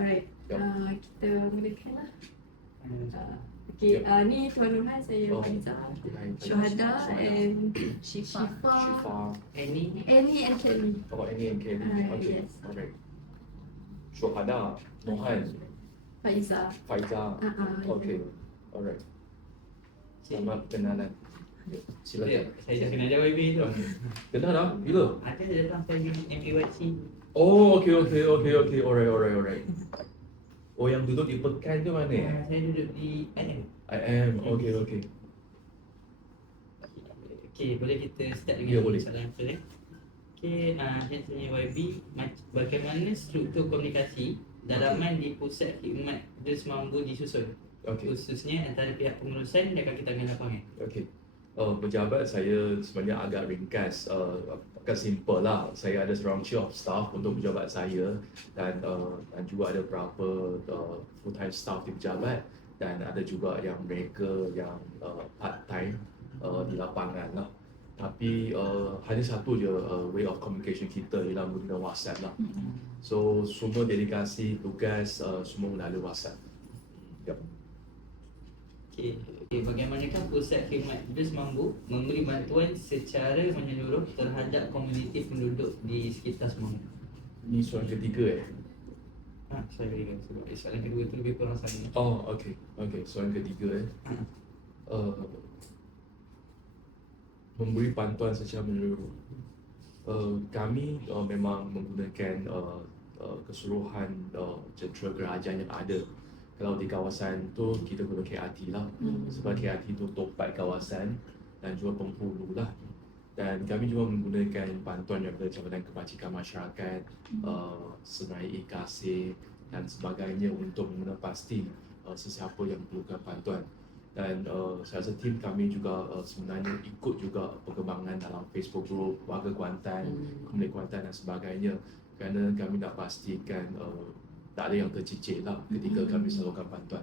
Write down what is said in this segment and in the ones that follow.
Alright, uh, kita mulakan lah. Hmm. Uh, okay, uh, ni Tuan Nurhan, saya Oh. Faiza. Syuhada and Shifa. Shifa. Annie Annie and Kelly. Oh, Annie and Kelly. Ah, Okay, yes. alright. Syuhada. Mohan. Faiza. Faiza. Ah, Okay, alright. Selamat kenalan. Ya, Saya, Silakan. saya dah kenal dia YB tu Kenal dah? Bila? Ada datang saya MPYC Oh, okay, okay, okay, okay. Alright, alright, alright. Oh, yang duduk di Pekan ke mana? uh, Saya duduk di NM I am. Okay, okay. Okay, boleh kita start dengan Ya, boleh. soalan first eh Okay, uh, saya tanya YB Bagaimana struktur komunikasi dalaman di pusat khidmat Dus Mambu disusun Okay, Khususnya antara pihak pengurusan dan kaki tangan lapangan okay. Uh, pejabat saya sebenarnya agak ringkas, uh, agak simple lah. Saya ada seorang chief of staff untuk pejabat saya dan uh, dan juga ada beberapa uh, full time staff di pejabat dan ada juga yang mereka yang uh, part time uh, di lapangan lah. Tapi uh, hanya satu je uh, way of communication kita ialah menggunakan WhatsApp lah. So semua delegasi tugas uh, semua melalui WhatsApp. Yep. Okay. Okay, bagaimanakah pusat khidmat Dus Mambu memberi bantuan secara menyeluruh terhadap komuniti penduduk di sekitar Semanggu? Ini soalan ketiga eh. Ha, sorry kan sebab eh, soalan kedua tu lebih kurang sama. Oh, okay. Okay, soalan ketiga eh. Hmm. Uh, memberi bantuan secara menyeluruh. Uh, kami uh, memang menggunakan uh, uh, keseluruhan uh, jentera kerajaan yang ada. Kalau di kawasan tu kita guna KRT lah. Hmm. Sebab KRT tu topat kawasan dan juga penghulu lah. Dan kami juga menggunakan bantuan daripada Jabatan Kebajikan Masyarakat, uh, Senarai Kasih dan sebagainya untuk mengena pasti uh, sesiapa yang perlukan bantuan. Dan uh, saya rasa tim kami juga uh, sebenarnya ikut juga perkembangan dalam Facebook group Warga Kuantan, Komuniti Kuantan dan sebagainya kerana kami nak pastikan uh, tak ada yang tercicir lah ketika kami salurkan bantuan.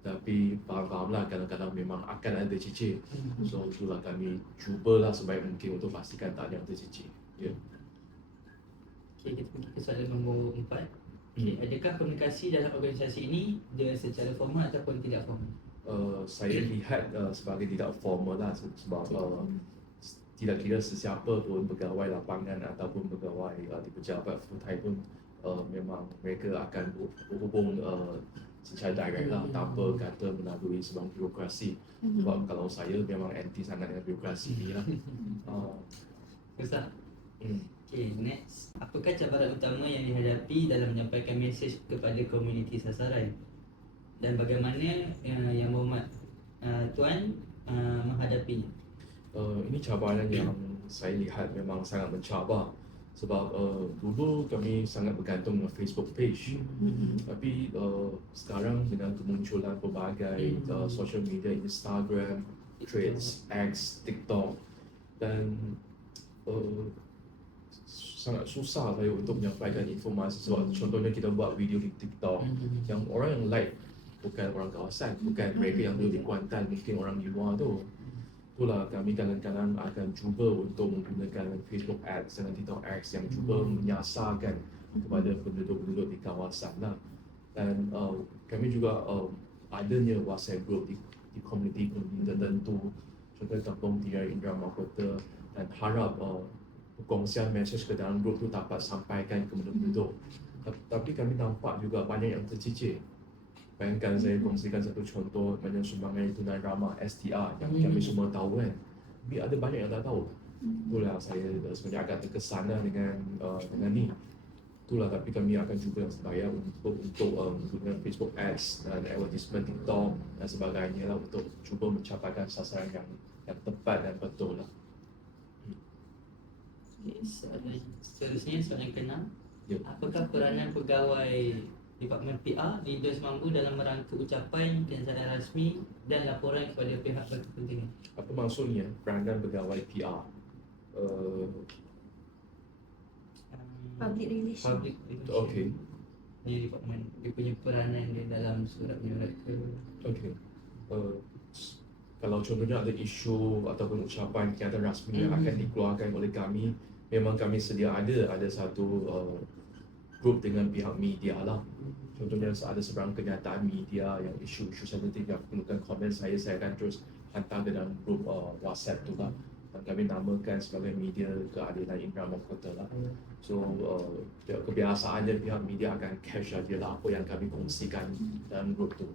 Tapi faham-fahamlah kadang-kadang memang akan ada cicir. So itulah kami cubalah sebaik mungkin untuk pastikan tak ada yang tercicir. Ya. Okay, kita pergi ke soalan nombor empat. Okay, adakah komunikasi dalam organisasi ini dia secara formal ataupun tidak formal? Uh, saya lihat uh, sebagai tidak formal lah se- sebab uh, tidak kira sesiapa pun pegawai lapangan ataupun pegawai uh, di pejabat full time pun uh, memang mereka akan ber- berhubung uh, secara direct lah tanpa kata melalui sebuah birokrasi sebab kalau saya memang anti sangat dengan birokrasi ni lah uh, Ustaz. hmm. Okay, next. Apakah cabaran utama yang dihadapi dalam menyampaikan mesej kepada komuniti sasaran? Dan bagaimana uh, yang berhormat uh, Tuan uh, menghadapinya? Uh, ini cabaran yang saya lihat memang sangat mencabar sebab uh, dulu kami sangat bergantung dengan Facebook page. Tapi uh, sekarang dengan kemunculan pelbagai uh, social media Instagram, Threads, X, TikTok. Dan uh, sangat susah saya untuk menyampaikan informasi. Sebab contohnya kita buat video di TikTok yang orang yang like bukan orang kawasan, bukan mereka yang duduk di Kuantan, mungkin orang di luar tu. Itulah kami kadang-kadang akan cuba untuk menggunakan Facebook Ads dan TikTok Ads yang cuba menyasarkan kepada penduduk-penduduk di kawasan lah. Dan uh, kami juga uh, adanya WhatsApp group di, di komuniti-komuniti tertentu contoh Kampung Tirai Indra Mahkota dan harap uh, perkongsian mesej ke dalam grup tu dapat sampaikan ke penduduk. Ta- Tapi kami nampak juga banyak yang tercicir. Bayangkan saya kongsikan satu contoh macam sumbangan tunai ramah STR yang kami semua tahu kan. Tapi ada banyak yang tak tahu. Itulah saya uh, sebenarnya agak terkesan lah dengan uh, dengan ni. Itulah tapi kami akan cuba yang sebaya untuk untuk um, menggunakan Facebook Ads dan advertisement TikTok dan sebagainya lah untuk cuba mencapaikan sasaran yang yang tepat dan betul lah. Okay, soalan seterusnya soalan keenam. Ya. Apakah peranan pegawai Departemen PR di Dus Mambu dalam merangka ucapan, kenyataan rasmi dan laporan kepada pihak berkepentingan? Apa maksudnya peranan pegawai PR? Uh, Um, Public relation. Public relation. okay, Dia departmen dia punya peranan dia dalam surat menyurat ke okay. Uh, kalau contohnya ada isu ataupun ucapan kenyataan rasmi yang akan dikeluarkan oleh kami, memang kami sedia ada ada satu uh, grup dengan pihak media lah. contohnya ada sebarang kenyataan media yang isu-isu sensitif yang perlukan komen saya, saya akan terus hantar ke dalam grup uh, WhatsApp tu lah. Dan kami namakan sebagai media keadilan Indra Mahkota lah. So uh, ke- kebiasaannya pihak media akan cache saja lah apa yang kami kongsikan dalam grup tu.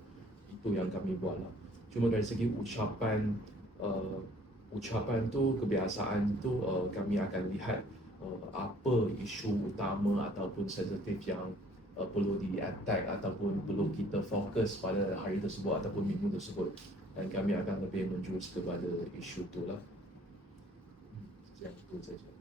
Itu yang kami buat lah. Cuma dari segi ucapan uh, ucapan tu kebiasaan tu uh, kami akan lihat uh, apa isu utama ataupun sensitif yang uh, perlu di attack ataupun perlu kita fokus pada hari tersebut ataupun minggu tersebut dan kami akan lebih menjurus kepada isu tu lah. Yang itu saja.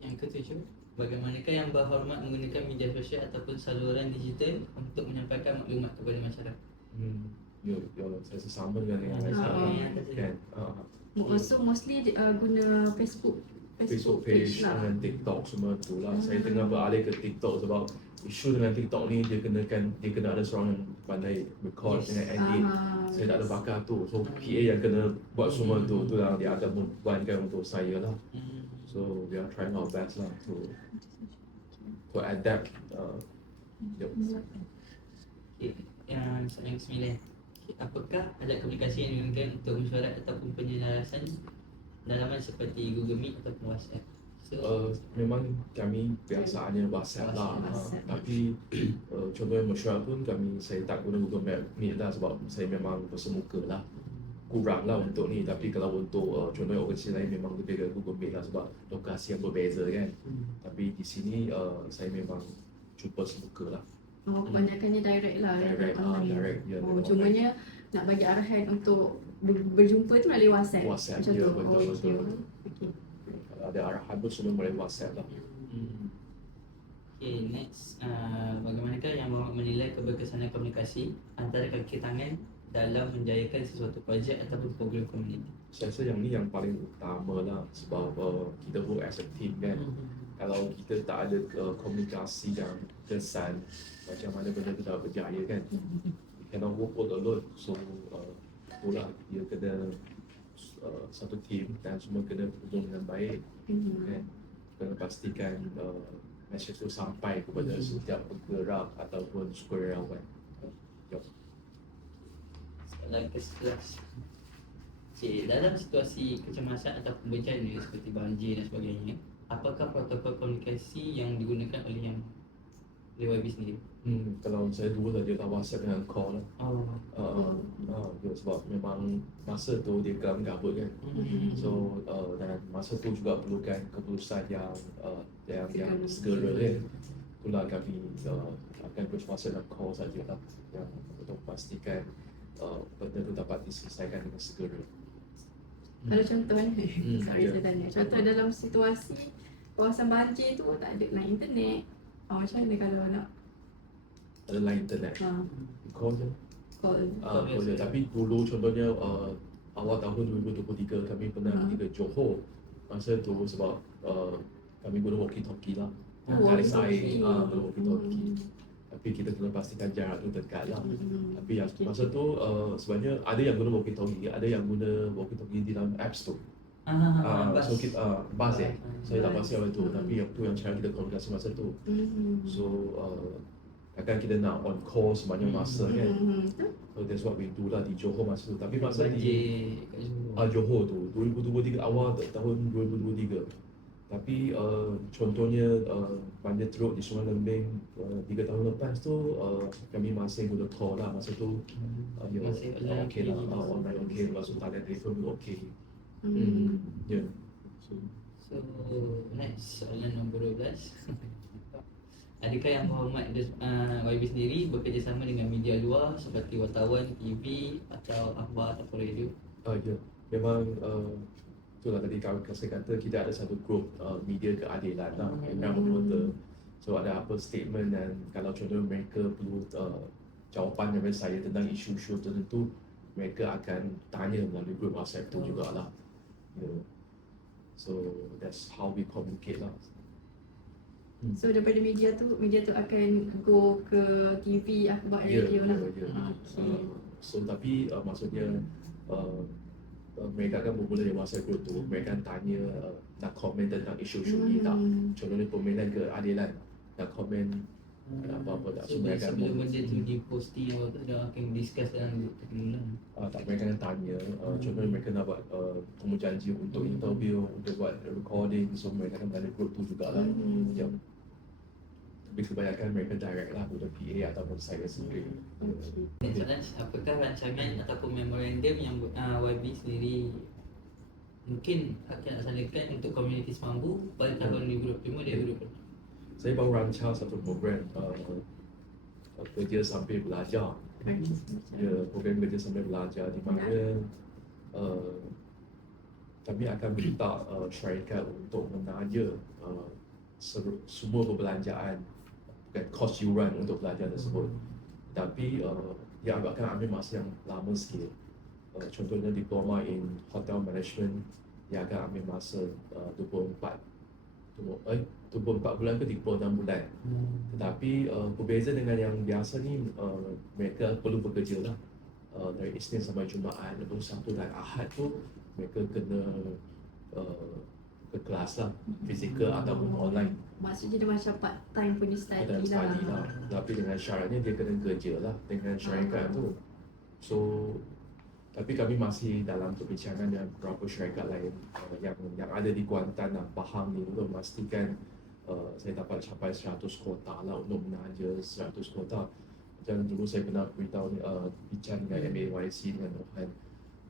Yang ketujuh, bagaimanakah yang berhormat menggunakan media sosial ataupun saluran digital untuk menyampaikan maklumat kepada masyarakat? Hmm. Yo, yo, saya rasa sama dengan yang Ah, lain tadi. Kan? Uh, So mostly uh, guna Facebook Facebook page lah. dengan TikTok semua tu lah. Hmm. Saya tengah beralih ke TikTok sebab isu dengan TikTok ni dia kenakan dia kena ada seorang yang pandai record Yes. dengan edit. Ah, Saya tak ada bakat tu. So PA yang kena buat semua tu tu yang dia akan bebankan untuk saya lah. Hmm. So we are trying our best lah to to adapt. Uh, yup. Okay. Yang soalan ke-9 okay. Apakah alat komunikasi yang digunakan untuk mesyuarat ataupun penyelarasan dalaman seperti Google Meet ataupun WhatsApp? So, Uh, memang kami biasaannya WhatsApp lah. WhatsApp. Uh, tapi uh, contohnya mesyuarat pun kami saya tak guna Google Map Meet lah sebab saya memang bersemuka lah. Kurang lah untuk ni tapi kalau untuk uh, contohnya organisasi lain memang lebih ke Google Meet lah sebab lokasi yang berbeza kan. hmm. Tapi di sini uh, saya memang jumpa semuka lah. Oh, kebanyakannya direct lah. Direct, ah, online. direct, ya, Oh, cumanya nak bagi arahan untuk ber- berjumpa tu melalui WhatsApp. WhatsApp, Macam ya, tu. betul, oh, betul, okay. betul. Okay. Kalau ada arahan pun semua melalui WhatsApp lah. Hmm. Okay, next uh, Bagaimanakah yang menilai keberkesanan komunikasi antara kaki tangan dalam menjayakan sesuatu projek ataupun program komuniti? Saya rasa yang ni yang paling utama lah sebab uh, kita work as a team kan. Kalau kita tak ada uh, komunikasi yang kesan macam mana benda tu dah berjaya kan. You cannot work all alone. So uh, itulah dia kena uh, satu team dan semua kena berhubung dengan baik Mhm. kan. Kena pastikan uh, message tu sampai kepada Mhm. setiap penggerak ataupun sukarelawan. Yup. Soalan ke-11 Okay, dalam situasi kecemasan ataupun bencana seperti banjir dan sebagainya Apakah protokol komunikasi yang digunakan oleh yang oleh YB sendiri? Hmm, kalau saya dulu saja lah WhatsApp dengan call lah. Oh. Uh, uh, ya, sebab memang masa tu dia kelam gabut kan. Hmm. So uh, dan masa tu juga perlukan keputusan yang uh, yang yang Segera. kan. Itulah kami uh, akan WhatsApp dan call saja lah yang untuk pastikan uh, benda tu dapat diselesaikan dengan segera. Ada contoh kan? Hmm, Sorry ya. saya tanya. Contoh dalam situasi kawasan banjir tu tak ada line internet. Oh, macam mana kalau nak Ada line internet. uh, Call je. call? Uh, Call biasa. Tapi dulu contohnya uh, awal tahun 2023 kami pernah Hmm. pergi ke Johor. Masa tu sebab uh, kami guna walkie-talkie lah. Oh, Kali walkie-talkie. saya uh, guna walkie-talkie. Hmm. Tapi kita kena pastikan jarak tu dekat lah. Hmm. Tapi yang masa tu uh, sebenarnya ada yang guna walkie-talkie, ada yang guna walkie-talkie di dalam apps tu. Ah, Uh, bas. so kita uh, bus eh. Saya tak Bus. pasti apa tu, Hmm. tapi yang tu yang cara kita komunikasi masa tu. Hmm. So uh, takkan kita nak on call sebanyak masa Hmm. kan. Hmm. So that's what we do lah di Johor masa tu. Tapi masa di banjir kat Johor. uh, Johor tu 2023 awal tahun 2023. Tapi uh, contohnya uh, banjir teruk di Sungai Lembing uh, tiga tahun lepas tu uh, kami masih guna call lah masa tu uh, ya, Masih online uh, okay lah uh, online okay lepas tu talian telefon pun okay Hmm. hmm. ya yeah. so So next soalan nombor 12 Adakah yang berhormat uh, YB sendiri bekerjasama dengan media luar seperti wartawan, TV atau akhbar atau radio? uh, ya yeah. memang uh, itulah tadi kawan saya kata kita ada satu grup uh, media keadilan lah Hmm. yang reporter so ada apa statement dan kalau contoh mereka perlu uh, jawapan daripada saya tentang isu-isu tertentu mereka akan tanya melalui grup WhatsApp tu Oh. jugalah yeah. so that's how we communicate lah So daripada media tu, media tu akan go ke TV, akhbar, Ya, radio ya, lah. ya. Okay. Uh, so tapi uh, maksudnya uh, mereka akan bermula dari WhatsApp group tu mereka akan tanya uh, nak komen tentang isu-isu ni tak Hmm. contohnya permainan keadilan nak komen Ada apa-apa tak So, semua akan sebelum benda tu di posting atau tak ada akan discuss dalam group tu dulu. uh, tak mereka akan tanya uh, contohnya mereka nak buat uh, temu janji untuk interview untuk buat recording so mereka akan ada group tu jugalah Hmm. ya tapi kebanyakan mereka direct lah kepada PA ataupun saya sendiri Okay. Soalan apakah rancangan ataupun memorandum yang uh, YB sendiri mungkin akan laksanakan untuk komuniti semampu pada tahun 2025 dan 2026. saya baru rancang satu program uh, kerja sambil belajar ya program kerja sambil belajar di mana uh, kami akan minta uh, syarikat untuk menaja uh, semua perbelanjaan bukan kos yuran untuk belajar tersebut. Tapi uh, dia agak akan ambil masa yang lama sikit. Uh, contohnya diploma in hotel management dia akan ambil masa uh, 24 tu- eh 24 bulan ke 36 bulan. Tetapi uh, berbeza dengan yang biasa ni uh, mereka perlu bekerja lah. Uh, dari Isnin sampai Jumaat. Lepas Sabtu dan Ahad tu mereka kena uh, ke kelas lah fizikal ataupun online. Maksudnya dia macam part time punya study dan study lah. Lah. tapi dengan syaratnya dia kena kerja lah. Dengan syarikat tu. So tapi kami masih dalam perbincangan dengan beberapa syarikat lain. Uh, yang yang ada di Kuantan dan Pahang ni untuk memastikan uh, saya dapat capai 100 kota lah untuk menaja 100 kota macam dulu saya pernah beritahu ni uh, bincang dengan MAYC dengan Nohan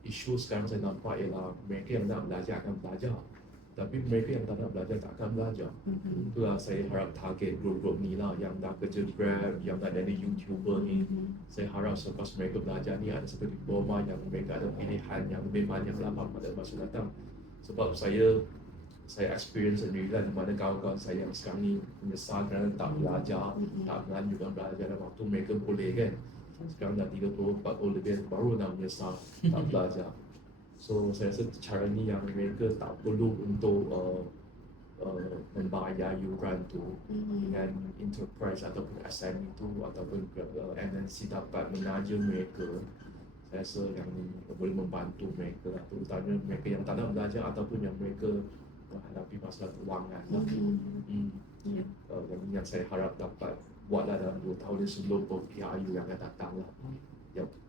isu sekarang saya nampak ialah mereka yang nak belajar akan belajar tapi mereka yang tak nak belajar tak akan belajar Mhm. Itulah saya harap target grup-grup ni lah yang nak kerja Grab, yang nak jadi YouTuber ni. Mhm. Saya harap selepas mereka belajar ni ada satu diploma yang mereka ada pilihan yang lebih banyak lah pada masa datang. Sebab saya saya experience sendiri lah di mana kawan-kawan saya yang sekarang ni menyesal kerana tak belajar, Mhm. tak melanjutkan belajar dan waktu mereka boleh kan. Sekarang dah 30, 40 lebih baru nak menyesal tak belajar. So saya rasa cara ni yang mereka tak perlu untuk uh, uh, membayar yuran tu Mhm. dengan enterprise ataupun SME tu ataupun uh, MNC dapat menaja mereka saya rasa yang ni boleh membantu mereka lah terutamanya mereka yang tak nak belajar ataupun yang mereka menghadapi masalah kewangan lah. Mhm. Hmm. Ya. Uh, yang, yang saya harap dapat buatlah dalam 2 tahun sebelum PRU yang akan datang lah. Yep.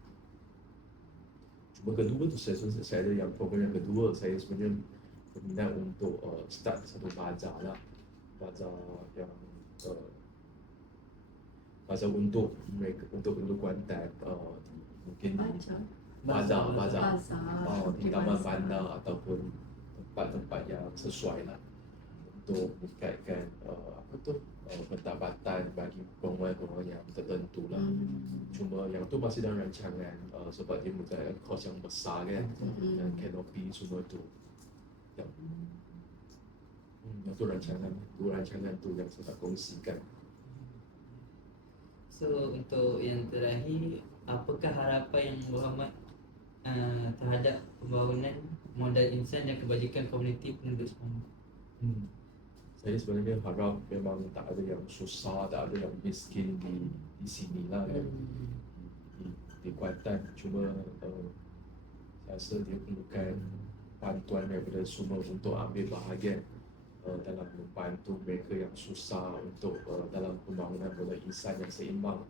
Cuma kedua tu saya, saya, saya ada yang program yang kedua saya sebenarnya berminat untuk uh, start satu bazar lah bazar yang uh, bazar untuk mereka untuk penduduk Kuantan uh, mungkin di Baca. bazar bazar Bazar. uh, di taman bazar. bandar ataupun tempat-tempat yang sesuai lah untuk meningkatkan uh, apa tu uh, pendapatan bagi golongan-golongan yang tertentu lah Mhm. cuma yang tu masih dalam rancangan uh, sebab dia membutuhkan kos yang besar kan Mhm. dan canopy semua tu ya. Hmm, yang tu rancangan tu rancangan tu yang saya nak kongsikan So untuk yang terakhir, apakah harapan yang Muhammad uh, terhadap pembangunan modal insan dan kebajikan komuniti penduduk semampu? hmm. Saya sebenarnya harap memang tak ada yang susah tak ada yang miskin di di sini lah kan. Di, di Kuantan. Cuma uh, saya rasa dia perlukan bantuan daripada semua untuk ambil bahagian uh, dalam membantu mereka yang susah untuk uh, dalam pembangunan bola insan yang seimbang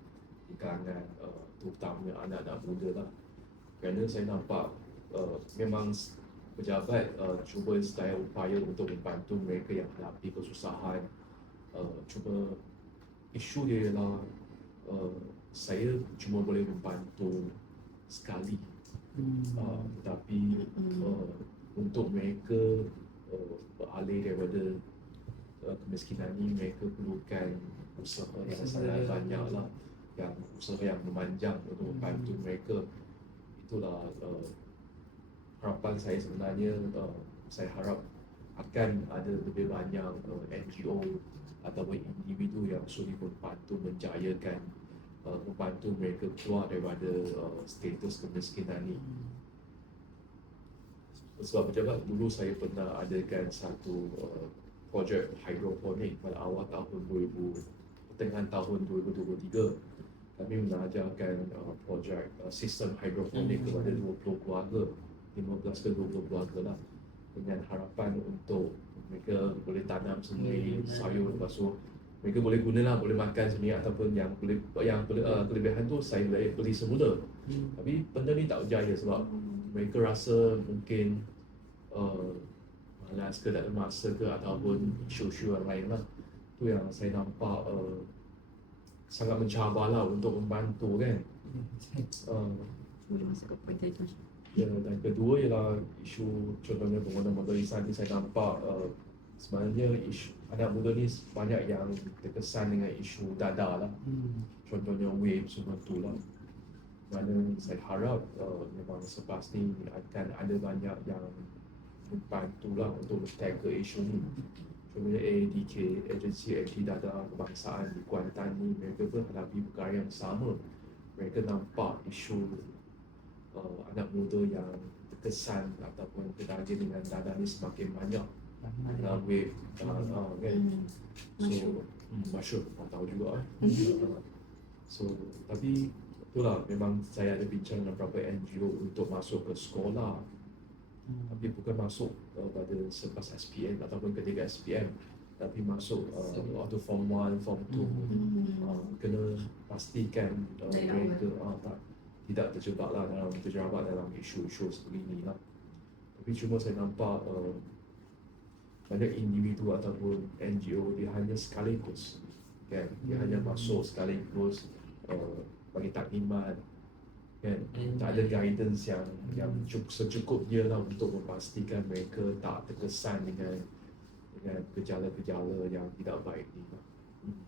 di kalangan uh, terutamanya anak-anak muda lah. Kerana saya nampak uh, memang pejabat uh, cuba sedaya upaya untuk membantu mereka yang hadapi kesusahan. Uh, cuma isu dia ialah uh, saya cuma boleh membantu sekali. Uh, tetapi Mhm. uh, untuk mereka uh, beralih daripada uh, kemiskinan ini mereka perlukan usaha yang sangat yang- banyak lah yang usaha yang memanjang untuk membantu mereka. Itulah uh, harapan saya sebenarnya uh, saya harap akan ada lebih banyak uh, NGO ataupun individu yang sudi membantu menjayakan uh, membantu mereka keluar daripada uh, status kemiskinan ini. Sebab pejabat dulu saya pernah adakan satu uh, projek hidroponik pada awal tahun 2000 pertengahan tahun 2023 kami mengajarkan uh, projek uh, sistem hidroponik Hmm. kepada 20 keluarga 15 ke 20 keluarga lah dengan harapan untuk mereka boleh tanam sendiri Hmm. sayur lepas tu mereka boleh guna lah, boleh makan sini ataupun yang boleh yang boleh uh, kelebihan tu saya boleh beli semula. Hmm. Tapi benda ni tak berjaya sebab mereka rasa mungkin uh, malas ke tak ada masa ke ataupun isu-isu yang lain lah. Tu yang saya nampak uh, sangat mencabar lah untuk membantu kan. Uh, Boleh masuk ke point tadi. Ya, dan kedua ialah isu contohnya pengguna motor lisan ni saya nampak uh, sebenarnya isu anak muda ni banyak yang terkesan dengan isu dada lah. Hmm. Contohnya wave semua tu lah. Mana saya harap uh, memang selepas ni akan ada banyak yang membantu lah untuk tackle isu ni. Contohnya AADK, Agensi Anti Dada Kebangsaan di Kuantan ni mereka pun hadapi perkara yang sama. Mereka nampak isu uh, anak muda yang terkesan ataupun terdaja dengan dada ni semakin banyak dalam wave uh, uh, kan. Hmm. Masyur. So, hmm, masyur, tak tahu juga eh. Uh, so, tapi itulah memang saya ada bincang dengan beberapa NGO untuk masuk ke sekolah Hmm. tapi bukan masuk uh, pada selepas SPM ataupun ketika SPM tapi masuk uh, waktu form 1, form 2 Hmm. uh, kena pastikan uh, mereka uh, tak tidak terjebak lah dalam terjerat dalam isu-isu seperti ini lah tapi cuma saya nampak uh, banyak individu ataupun NGO dia hanya sekaligus kan dia hanya Hmm. masuk sekaligus uh, bagi taklimat kan Hmm. tak ada guidance yang yang cukup secukupnya lah untuk memastikan mereka tak terkesan dengan dengan gejala-gejala yang tidak baik ni lah. Hmm.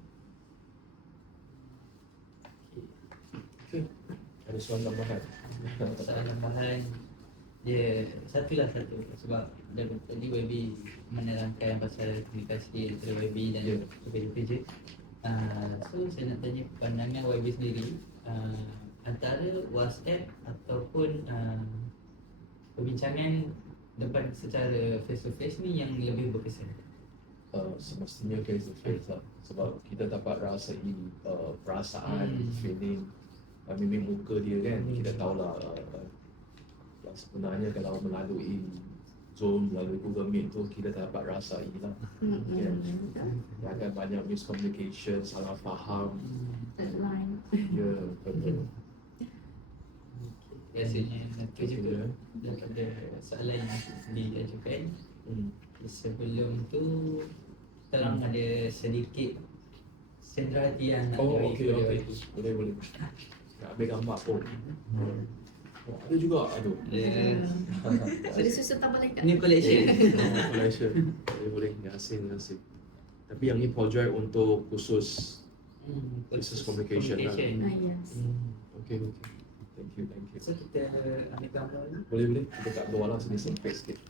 Okay. Ada soalan tambahan? Soalan tambahan dia satulah satu sebab dia tadi Webi menerangkan pasal komunikasi antara Webi dan Ya. kerja-kerja. Uh, so saya nak tanya pandangan Webi sendiri uh, antara WhatsApp ataupun uh, perbincangan depan secara face to face ni yang lebih berkesan. Uh, semestinya face to face lah sebab kita dapat rasai uh, perasaan, Hmm. feeling uh, mimik muka dia kan Hmm. kita tahulah uh, uh, yang sebenarnya kalau melalui Zoom, melalui Google Meet tu kita dapat rasai lah Hmm. Ya. Hmm. Dia akan banyak miscommunication, salah faham Deadline. Ya, betul Biasanya itu juga daripada soalan yang diajukan Hmm. sebelum tu tolong ada sedikit sendera hati yang nak Oh, okey. Ibu. Boleh, boleh. Nak ambil gambar pun. Oh, ada juga, aduh. Yes. So dia susun tambah lagi tak? New collection. Oh, Malaysia. Boleh, boleh. Kasih, terima kasih. Tapi yang ni project untuk khusus Hmm, Business communication lah. Ah, yes. Hmm. Okay, okay. Thank you, thank you. So kita ambil gambar ni. Boleh, boleh. Kita kat luar lah sini sempit sikit.